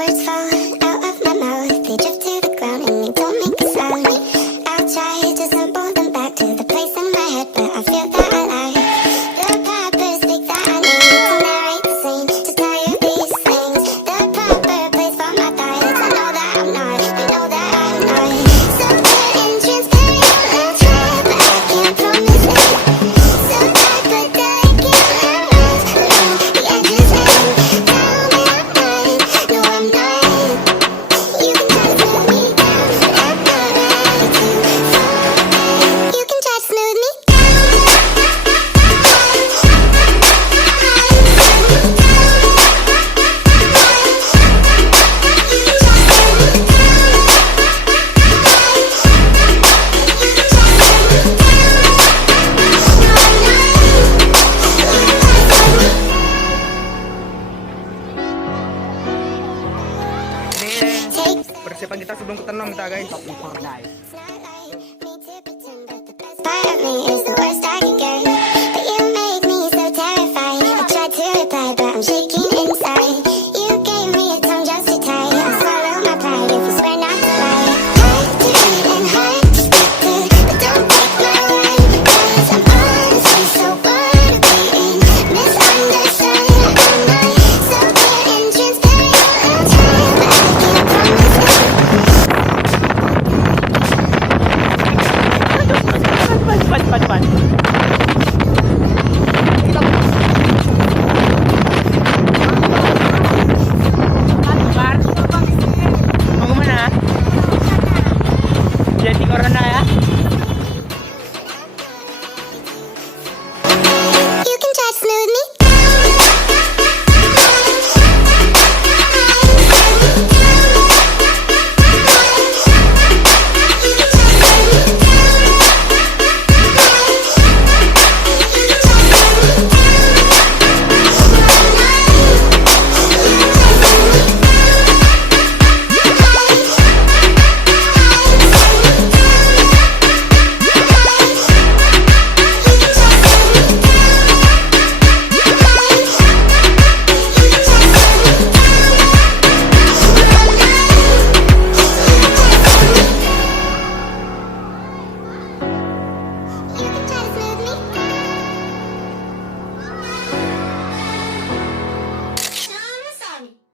Words fall out of my mouth, they drift to the ground and they don't make a sound. I try to symbol them back to the place in my head where I feel that I lie. The proper speak that I need to narrate the scene, to tell you these things. The proper place for my thoughts. I know that I'm not, you know that I'm not. So good and transparent, I'll try, but I can't promise it. So tight, but I can't around the edges and down my mind. No, I'm not. You can try to smooth me down, but I'm not ready to fall. You can try to smooth me Persiapan kita sebelum ke tenang kita guys.